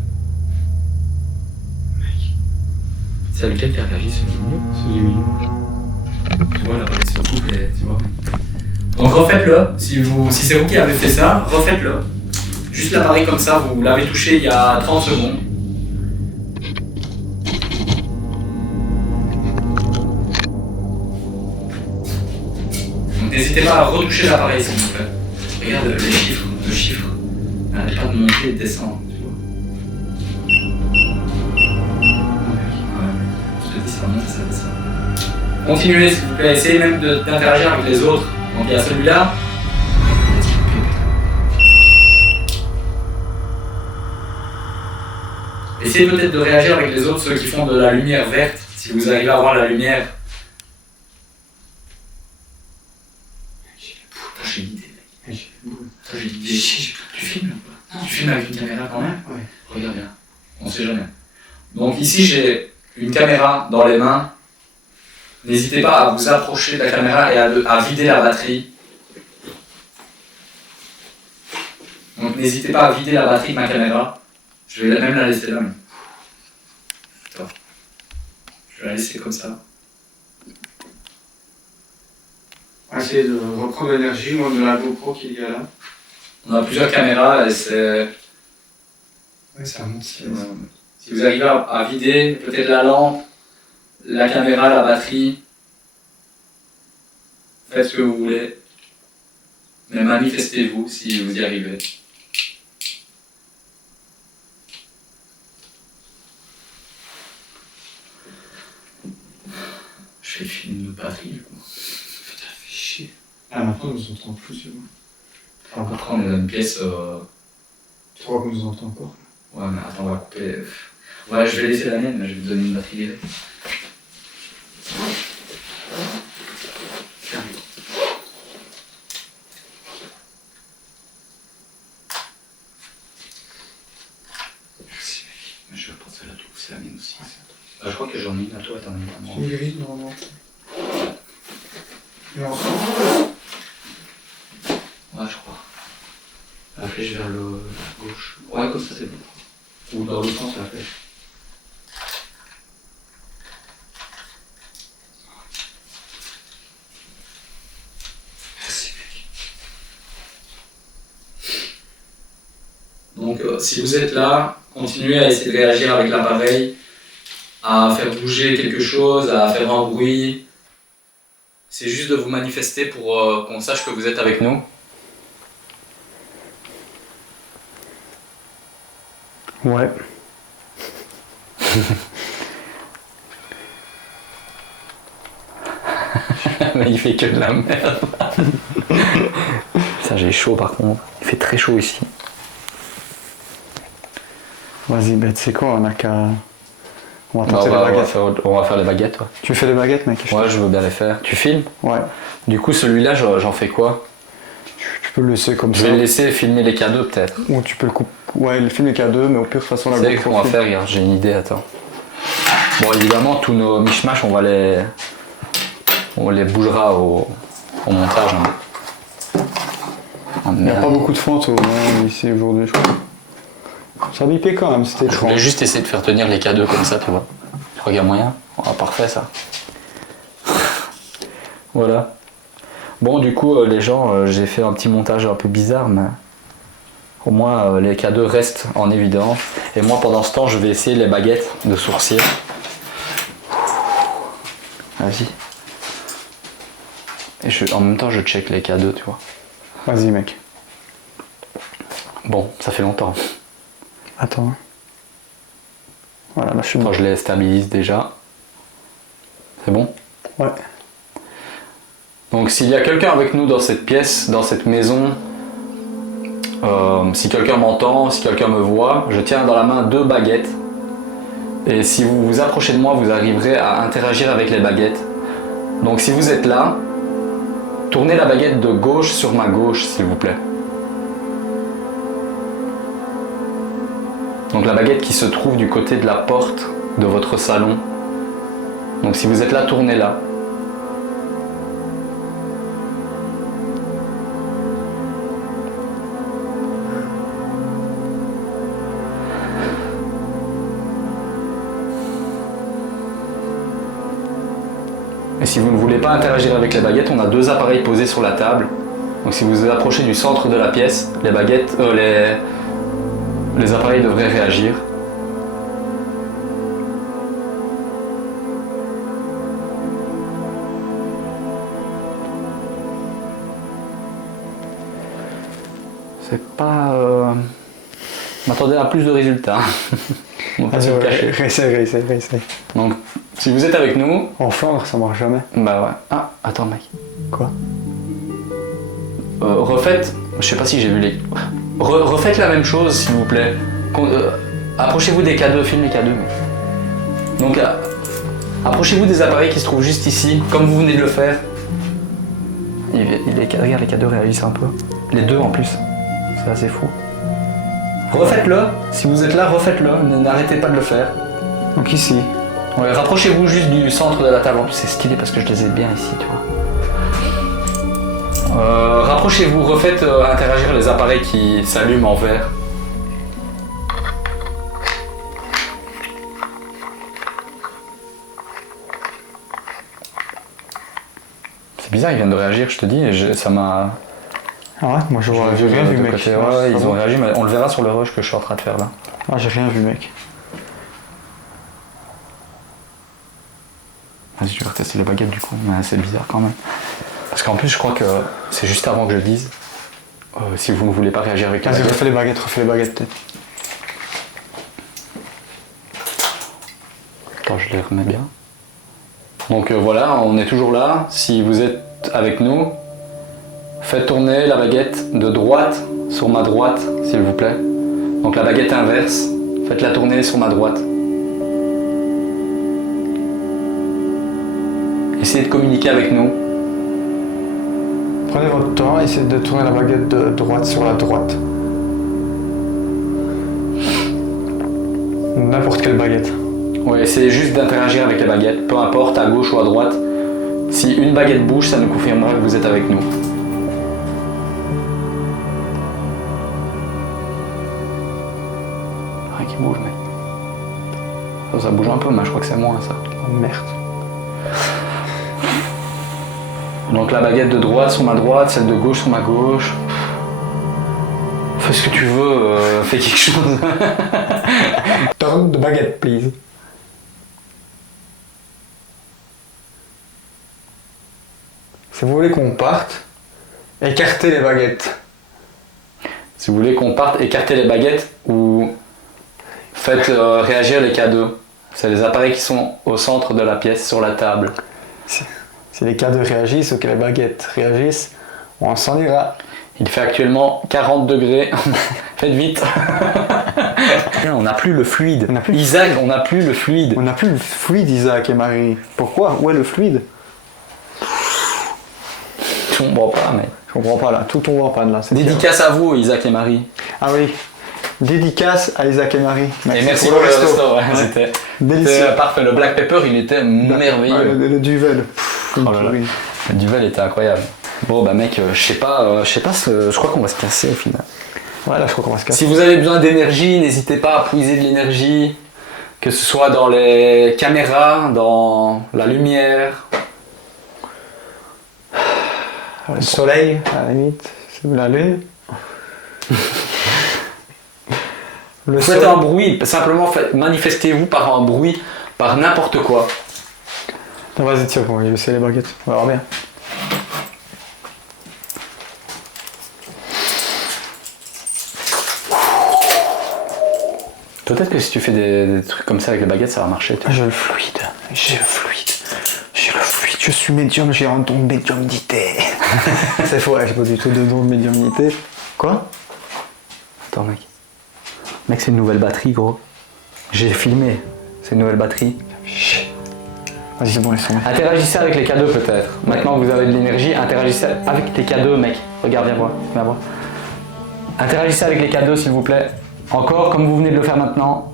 C'est lequel qui a réagi, celui du milieu? C'est du milieu. Tu vois, l'appareil se coupe et tu vois. Donc refaites-le, si c'est vous qui avez fait ça, refaites-le. Juste l'appareil comme ça, vous l'avez touché il y a 30 secondes. Donc n'hésitez pas à retoucher l'appareil s'il vous plaît. Regarde les chiffres, le chiffre. N'arrête pas de monter et de descendre, tu vois. Je te dis, ça monte, ça descend. Continuez s'il vous plaît, essayez même d'interagir avec les autres. Donc il y a celui-là. Essayez peut-être de réagir avec les autres, ceux qui font de la lumière verte, si vous arrivez à voir la lumière. J'ai une idée, mec. J'ai une idée. Tu filmes ou pas? Tu filmes avec une caméra quand même? Ouais. Regarde bien, on sait jamais. Donc ici j'ai une caméra dans les mains. N'hésitez pas à vous approcher de la caméra et à vider la batterie. Donc n'hésitez pas à vider la batterie de ma caméra. Je vais même la laisser là. Putain. Je vais la laisser comme ça. On va essayer de reprendre l'énergie, moi, de la GoPro qu'il y a là. On a plusieurs caméras et c'est... Ouais, ça monte. Si vous arrivez à vider peut-être la lampe, la caméra, la batterie, faites ce que vous voulez. Mais manifestez-vous si vous y arrivez. Je vais filmer une batterie du coup. Putain, fais chier. Ah, maintenant, on nous entend plus, c'est bon. Après on est dans une pièce... Tu crois qu'on nous entend encore? Ouais mais attends, on va couper... Ouais, je vais laisser la mienne, mais je vais te donner une batterie direct. Merci, mec. Mais je vais prendre celle-là, du coup, c'est la mienne aussi. Je crois que j'en ai une à toi, t'en as une à moi. C'est une grise, normalement. Et ensemble? Ouais, je crois. La flèche vers le gauche. Ouais, comme ça c'est bon. Ou dans l'autre sens, la flèche. Merci, mec. Donc, si vous êtes là, continuez à essayer de réagir avec l'appareil, à faire bouger quelque chose, à faire un bruit. C'est juste de vous manifester pour qu'on sache que vous êtes avec nous. Ouais. Mais il fait que de la merde. Ça, j'ai chaud par contre. Il fait très chaud ici. Vas-y, ben, tu sais quoi, on a qu'à... On va tenter les baguettes. On va faire les baguettes, ouais. Tu fais les baguettes, mec? Ouais, je veux bien les faire. Tu filmes? Ouais. Du coup, celui-là, j'en fais quoi? Tu peux le laisser comme Je ça. vais le laisser filmer les cadeaux, peut-être. Ou tu peux le couper. Ouais, le film est K2, mais au pire, de toute façon, la C'est GoPro. qu'on va faire, regarde, j'ai une idée, attends. Bon, évidemment, tous nos mishmash, on les bougera au montage. Hein. Oh, Il n'y a merde. pas beaucoup de fantômes hein, ici aujourd'hui, je crois. Ça bipait quand même, c'était Je voulais étrange. juste essayer de faire tenir les K2 comme ça, tu vois. Je crois qu'il y a moyen. Oh, parfait ça. Voilà. Bon, du coup, les gens, j'ai fait un petit montage un peu bizarre, mais au moins les K2 restent en évidence. Et moi, pendant ce temps, je vais essayer les baguettes de sourcier. Vas-y. Et en même temps, je check les K2, tu vois. Vas-y, mec. Bon, ça fait longtemps. Attends. Voilà, là je suis bon. Quand je les stabilise déjà. C'est bon? Ouais. Donc s'il y a quelqu'un avec nous dans cette pièce, dans cette maison, si quelqu'un m'entend, si quelqu'un me voit, je tiens dans la main 2 baguettes. Et si vous vous approchez de moi, vous arriverez à interagir avec les baguettes. Donc si vous êtes là, tournez la baguette de gauche sur ma gauche, s'il vous plaît. Donc la baguette qui se trouve du côté de la porte de votre salon. Donc si vous êtes là, tournez-la. Et si vous ne voulez pas interagir avec les baguettes, on a 2 appareils posés sur la table. Donc si vous vous approchez du centre de la pièce, les baguettes, les appareils devraient réagir. C'est pas... Je m'attendais à plus de résultats. On va pas se le cacher. Réessaye. Donc, si vous êtes avec nous... En flandre, ça marche jamais. Bah ouais. Ah, attends mec. Quoi? Refaites... Je sais pas si j'ai vu les... refaites la même chose s'il vous plaît. Approchez-vous des K2, filmez les K2. Mec. Donc, approchez-vous des appareils qui se trouvent juste ici, comme vous venez de le faire. Regarde, les K2 réagissent un peu. Les 2 en plus. C'est assez fou. Refaites-le. Si vous êtes là, refaites-le. N'arrêtez pas de le faire. Donc ici. Ouais, rapprochez-vous juste du centre de la table. En plus, c'est stylé parce que je les ai bien ici, tu vois. Rapprochez-vous, refaites interagir les appareils qui s'allument en vert. C'est bizarre, ils viennent de réagir, je te dis, et ça m'a... Ah ouais, moi j'ai rien vu, mec. Ouais, ils ont réagi, mais on le verra sur le rush que je suis en train de faire là. Ah, j'ai rien vu, mec. Vas-y, je vais retester les baguettes du coup, mais c'est bizarre quand même. Parce qu'en plus, je crois que c'est juste avant que je le dise. Si vous ne voulez pas réagir avec les Vas-y, baguettes. refais les baguettes peut-être. Attends, je les remets bien. Donc voilà, on est toujours là. Si vous êtes avec nous, faites tourner la baguette de droite sur ma droite, s'il vous plaît. Donc la baguette inverse, faites-la tourner sur ma droite. Essayez de communiquer avec nous. Prenez votre temps, essayez de tourner la baguette de droite sur la droite. N'importe quelle baguette. Ouais, essayez juste d'interagir avec les baguettes, peu importe à gauche ou à droite. Si une baguette bouge, ça nous confirmera que vous êtes avec nous. Rien qui bouge, mais... Ça bouge un peu, mais je crois que c'est moins ça. Oh, merde. Donc la baguette de droite sur ma droite, celle de gauche sur ma gauche. Fais ce que tu veux, fais quelque chose. Turn the baguette, please. Si vous voulez qu'on parte, écartez les baguettes. Si vous voulez qu'on parte, écartez les baguettes ou faites réagir les K2. C'est les appareils qui sont au centre de la pièce, sur la table. Si les K2 réagissent ou que les baguettes réagissent, on s'en ira. Il fait actuellement 40 degrés. Faites vite. On n'a plus le fluide. Isaac, on n'a plus le fluide. On n'a plus le fluide, Isaac et Marie. Pourquoi? Où est le fluide? Je comprends pas, mais... Je comprends pas là, tout tombe en panne là. Dédicace à vous, Isaac et Marie. Ah oui, dédicace à Isaac et Marie. Et merci pour le resto. Ouais, c'était délicieux. Parfait. Le black pepper, il était merveilleux. Le duvel. Oh là là. Le duvel était incroyable. Bon bah mec, je sais pas, je crois qu'on va se casser au final. Ouais, là je crois qu'on va se casser. Si vous avez besoin d'énergie, n'hésitez pas à puiser de l'énergie, que ce soit dans les caméras, dans la lumière. Le soleil, à la limite, c'est la lune. Le Faites un bruit, simplement manifestez-vous par un bruit, par n'importe quoi. Non, vas-y, tire, on va y laisser les baguettes. On va voir bien. Peut-être que si tu fais des trucs comme ça avec les baguettes, ça va marcher. J'ai le fluide. J'ai le fluide. J'ai le fluide. Je suis médium, j'ai un don de médiumnité. C'est faux, j'ai pas du tout de don de médiumnité. Quoi? Attends, mec. Mec, c'est une nouvelle batterie, gros. J'ai filmé. C'est une nouvelle batterie. Vas-y, c'est bon, laisse tomber. Interagissez avec les cadeaux, peut-être. Maintenant que vous avez de l'énergie, interagissez avec les cadeaux, mec. Regarde, viens voir. Viens voir. Interagissez avec les cadeaux, s'il vous plaît. Encore, comme vous venez de le faire maintenant.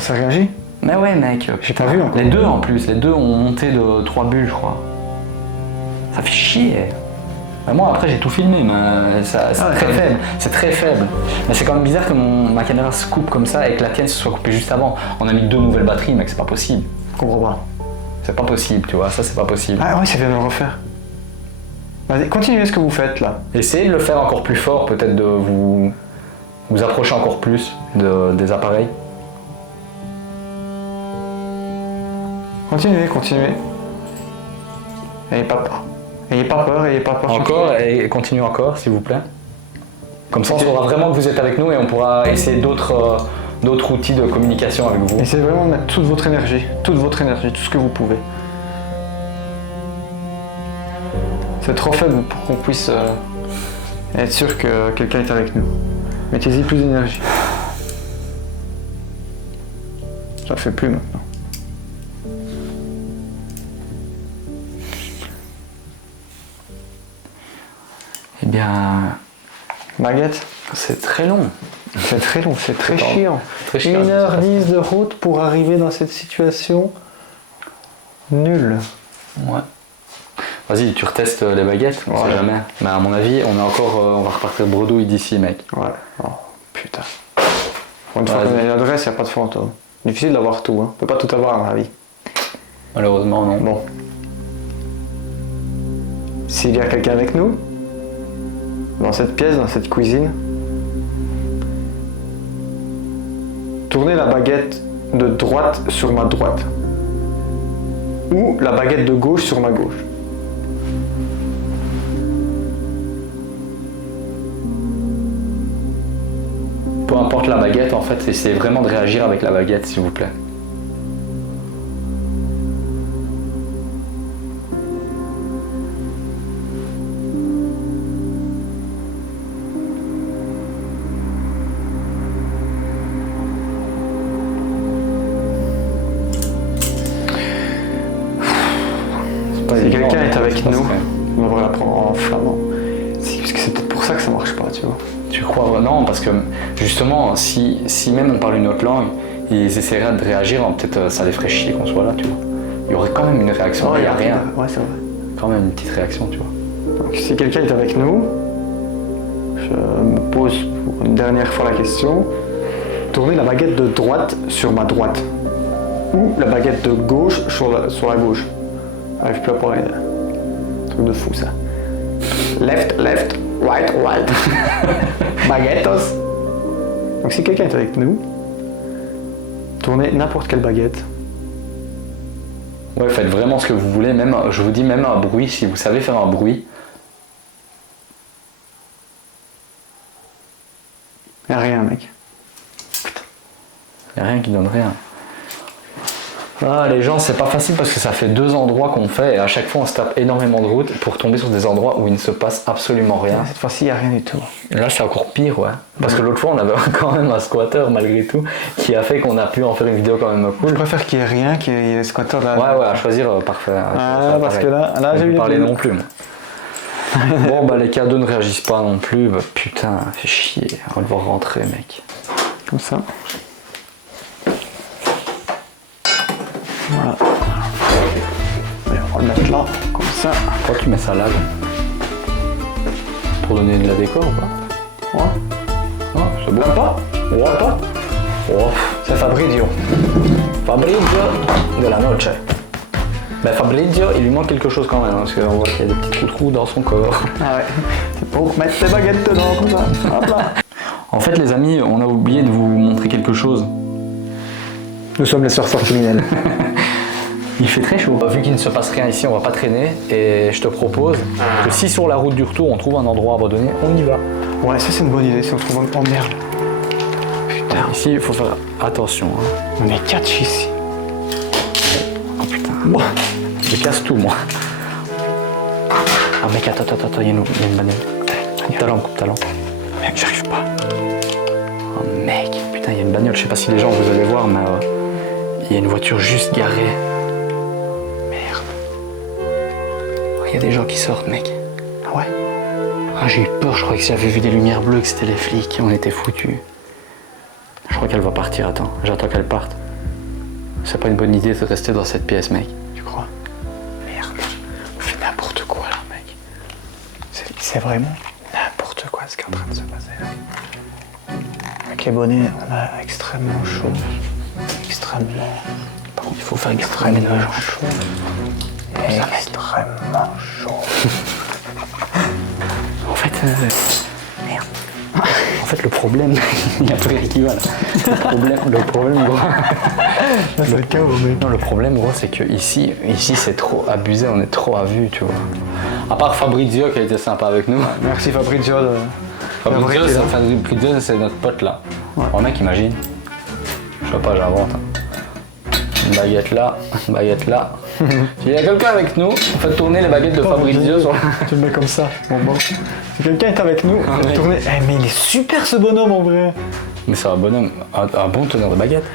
Ça réagit? Mais ouais, mec. J'ai pas vu encore. Les deux en plus. Les deux ont monté de 3 bulles, je crois. Ça fait chier. Mais moi, après, j'ai tout filmé, mais c'est très faible. C'est très faible. Mais c'est quand même bizarre que ma caméra se coupe comme ça et que la tienne se soit coupée juste avant. On a mis 2 nouvelles batteries, mec, c'est pas possible. Je comprends pas. C'est pas possible, tu vois, ça c'est pas possible. Ah ouais, ça vient de le refaire. Vas-y, continuez ce que vous faites là. Essayez de le faire encore plus fort, peut-être de vous approcher encore plus des appareils. Continuez, continuez. Ayez pas peur. Ayez pas peur, ayez pas peur. Encore et continuez encore, s'il vous plaît. Comme ça, on saura vraiment que vous êtes avec nous et on pourra essayer d'autres outils de communication avec vous. Essayez vraiment de mettre toute votre énergie, tout ce que vous pouvez. C'est trop faible pour qu'on puisse être sûr que quelqu'un est avec nous. Mettez-y plus d'énergie. Ça ne fait plus maintenant. Eh bien, Baguette, c'est très long. c'est très long, c'est très Pardon. chiant. Très chiant, 1h10 de route pour arriver dans cette situation nulle. Ouais. Vas-y, tu retestes les baguettes, on sait jamais. Mais à mon avis, on va repartir bredouille d'ici, mec. Ouais. Oh, putain. Pour une fois qu'on a l'adresse, il n'y a pas de fantôme. Difficile d'avoir tout, hein. On peut pas tout avoir dans la vie. Malheureusement, non. Bon. S'il y a quelqu'un avec nous, dans cette pièce, dans cette cuisine, tournez la baguette de droite sur ma droite. Ou la baguette de gauche sur ma gauche. Peu importe la baguette, en fait, essayez vraiment de réagir avec la baguette, s'il vous plaît. Si quelqu'un est avec nous, on devrait la prendre en flamand. Parce que c'est peut-être pour ça que ça marche pas, tu vois. Tu crois vraiment? Parce que justement, si même on parle une autre langue, ils essaieraient de réagir, peut-être ça les ferait chier qu'on soit là, tu vois. Il y aurait quand même une réaction, il n'y a rien. Ouais, c'est vrai. Quand même une petite réaction, tu vois. Donc si quelqu'un est avec nous, je me pose pour une dernière fois la question, tournez la baguette de droite sur ma droite. Ou la baguette de gauche sur la gauche. J'arrive plus à parler. Truc de fou ça. Left, right. Baguettes. Donc si quelqu'un est avec nous, tournez n'importe quelle baguette. Ouais, faites vraiment ce que vous voulez, même, je vous dis même un bruit, si vous savez faire un bruit. Y'a rien, mec. Il n'y a rien qui donne rien. Ah, les gens, c'est pas facile parce que ça fait 2 endroits qu'on fait et à chaque fois on se tape énormément de route pour tomber sur des endroits où il ne se passe absolument rien. Cette fois-ci, il n'y a rien du tout. Et là, c'est encore pire, ouais. Parce que l'autre fois, on avait quand même un squatter malgré tout qui a fait qu'on a pu en faire une vidéo quand même Je cool. préfère qu'il n'y ait rien, qu'il y ait des squatteurs là. Ouais, à choisir, parfait. Ah, parce que là On j'ai peut eu parler les non plus, moi. Bon, bah les cadeaux ne réagissent pas non plus. Bah, putain, fait chier. On va devoir rentrer, mec. Comme ça. Voilà. Et on va le mettre là, comme ça. Pourquoi tu mets ça là? Pour donner de la décor ou pas? Ouais. Non, c'est bon. Même pas? Ouais, pas. Oh, C'est Fabrizio. Fabrizio de la noche. Ben Fabrizio, il lui manque quelque chose quand même, hein, parce qu'on voit qu'il y a des petits trous dans son corps. Ah ouais. C'est pour mettre tes baguettes dedans, comme ça. Hop là. En fait, les amis, on a oublié de vous montrer quelque chose. Nous sommes les surfeurs criminels. Il fait très chaud. Vu qu'il ne se passe rien ici, on va pas traîner. Et je te propose que si sur la route du retour, on trouve un endroit abandonné, on y va. Ouais, ça c'est une bonne idée si on trouve un... Oh merde. Putain. Ici, il faut faire attention. Hein. On est 4 ici. Oh putain. Moi. Je casse tout, moi. Ah mec, attends, il y a une bagnole. Coupe talent. Mec, j'arrive pas. Oh mec, putain, il y a une bagnole. Je sais pas si les gens vous allez voir, mais il y a une voiture juste garée. Merde. Oh, il y a des gens qui sortent, mec. Ah ouais? Ah, j'ai eu peur, je croyais que j'avais vu des lumières bleues, que c'était les flics. On était foutus. Je crois qu'elle va partir, attends. J'attends qu'elle parte. C'est pas une bonne idée de rester dans cette pièce, mec. Tu crois? Merde. On fait n'importe quoi là, mec. C'est vraiment n'importe quoi ce qui est en train de se passer là. Avec les bonnets, on a extrêmement chaud. Extrêmement. Par contre, il faut faire extrêmement chaud. Extrêmement chaud. En fait, merde. En fait, le problème, il y a plus qui va là. Le problème, gros. C'est le chaos, mec. Non, le problème, gros, c'est que ici, c'est trop abusé, on est trop à vue, tu vois. À part Fabrizio qui a été sympa avec nous. Merci Fabrizio de... Fabrizio, c'est notre pote là. Ouais. Oh mec, imagine. Je sais pas, j'invente. Hein. Une baguette là, une baguette là. Il y a quelqu'un avec nous, on fait tourner les baguettes de Fabrizio sur... Tu le mets comme ça. Bon. Si quelqu'un est avec nous, on va tourner. Eh, mais il est super ce bonhomme en vrai. Mais c'est un bonhomme, un bon teneur de baguette.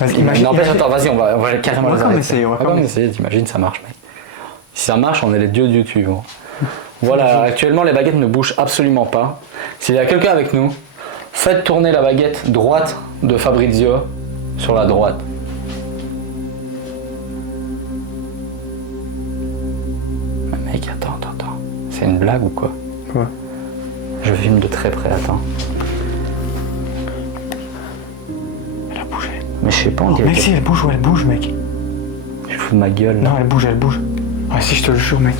Vas-y, imagine. Non, attends, vas-y, on va carrément On va les quand même arrêter. essayer, on va On quand va quand même même essayer, t'imagines, ça marche, mec. Si ça marche, on est les dieux du YouTube. Gros. Voilà, actuellement, les baguettes ne bougent absolument pas. S'il y a quelqu'un avec nous, faites tourner la baguette droite de Fabrizio sur la droite. Mais mec, attends. C'est une blague ou quoi? Quoi? Je filme de très près, attends. Elle a bougé. Mais je sais pas, on Oh, dirait mec, si elle bouge, mec. je fous de ma gueule. Là. Non, elle bouge. Ah, si, je te le jure, mec.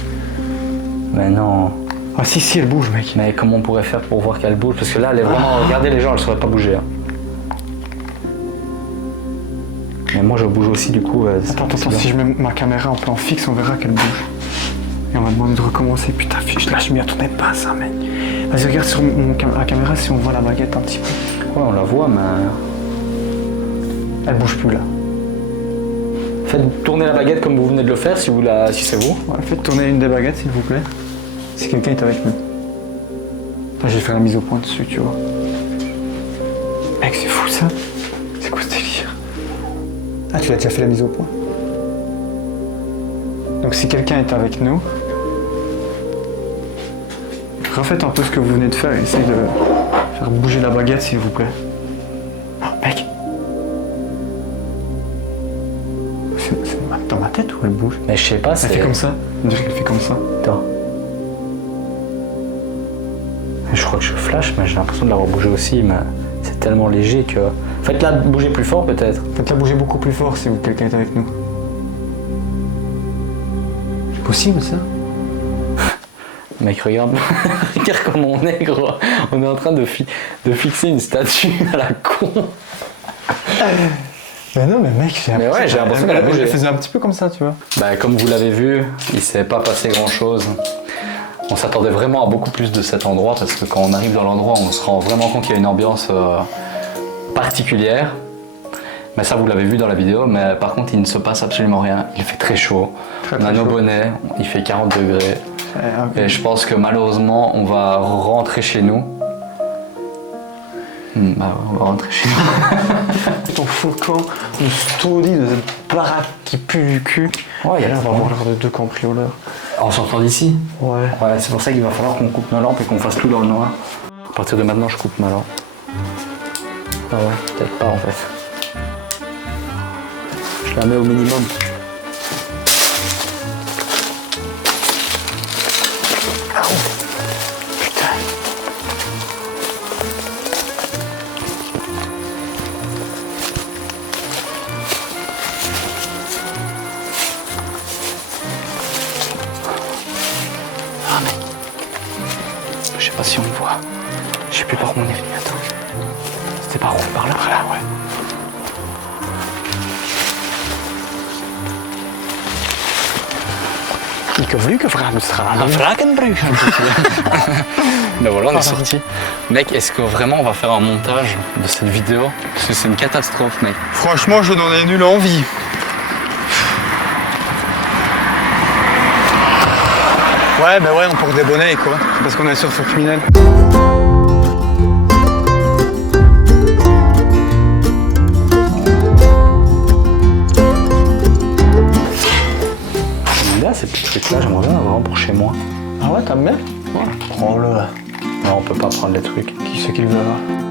Mais non. Ah, si, elle bouge, mec. Mais comment on pourrait faire pour voir qu'elle bouge? Parce que là, elle est vraiment... Regardez les gens, elle ne saurait pas bouger. Hein. Mais moi, je bouge aussi, du coup... Attends, si je mets ma caméra en plan fixe, on verra qu'elle bouge. Et on va demander de recommencer. Putain, là, je m'y attendais pas, ça, mec. Vas-y, regarde sur la caméra si on voit la baguette un petit peu. Ouais, on la voit, mais... Elle bouge plus, là. Faites tourner la baguette comme vous venez de le faire, si c'est vous. Ouais, faites tourner une des baguettes, s'il vous plaît. Si quelqu'un est avec nous. Attends, je vais faire la mise au point dessus, tu vois. Mec, c'est fou, ça. C'est quoi ce délire? Ah, tu l'as déjà fait la mise au point. Donc, si quelqu'un est avec nous, refaites un peu ce que vous venez de faire et essayez de faire bouger la baguette, s'il vous plaît. Oh, mec. C'est dans ma tête ou elle bouge? Mais je sais pas, Elle c'est... fait comme ça. On dirait qu'elle fait comme ça. Attends. Je crois que je flash, mais j'ai l'impression de l'avoir bougé aussi, mais c'est tellement léger que... Faites-la bouger plus fort, peut-être. Faites-la bouger beaucoup plus fort si quelqu'un est avec nous. C'est possible, ça? Mec, regarde. Regarde comment on est, gros. On est en train de fixer une statue à la con. Mais non, mais mec, j'ai l'impression qu'elle a bougé. Elle faisait un petit peu comme ça, tu vois. Bah, comme vous l'avez vu, il s'est pas passé grand-chose. On s'attendait vraiment à beaucoup plus de cet endroit parce que quand on arrive dans l'endroit, on se rend vraiment compte qu'il y a une ambiance particulière. Mais ça, vous l'avez vu dans la vidéo, mais par contre, il ne se passe absolument rien. Il fait très chaud. On a nos bonnets, il fait 40 degrés. Et je pense que malheureusement, on va rentrer chez nous. Bah, on va rentrer chez nous. Ton faux camp, on se taudit de cette baraque qui pue du cul. Ouais, il y a là, on va avoir l'air de deux cambrioleurs. En sortant d'ici. Ouais. Ouais, c'est pour ça qu'il va falloir qu'on coupe nos lampes et qu'on fasse tout dans le noir. À partir de maintenant, je coupe ma lampe. Ah ouais, peut-être pas en fait. Je la mets au minimum. Voilà, ouais. Ik heb Luc Vragenstraat. Vrakenbrug. Ben voilà, on est sorti. Mec, est-ce que vraiment on va faire un montage de cette vidéo? Parce que c'est une catastrophe, mec. Franchement, je n'en ai nulle envie. Ouais, bah ouais, on porte des bonnets quoi. Parce qu'on est surfeur criminel. Là, ces petits trucs-là, j'aimerais bien avoir pour chez moi. Ah ouais, t'aimes bien? Ouais. Prends-le. Non, on peut pas prendre les trucs. Qui c'est qui le veut?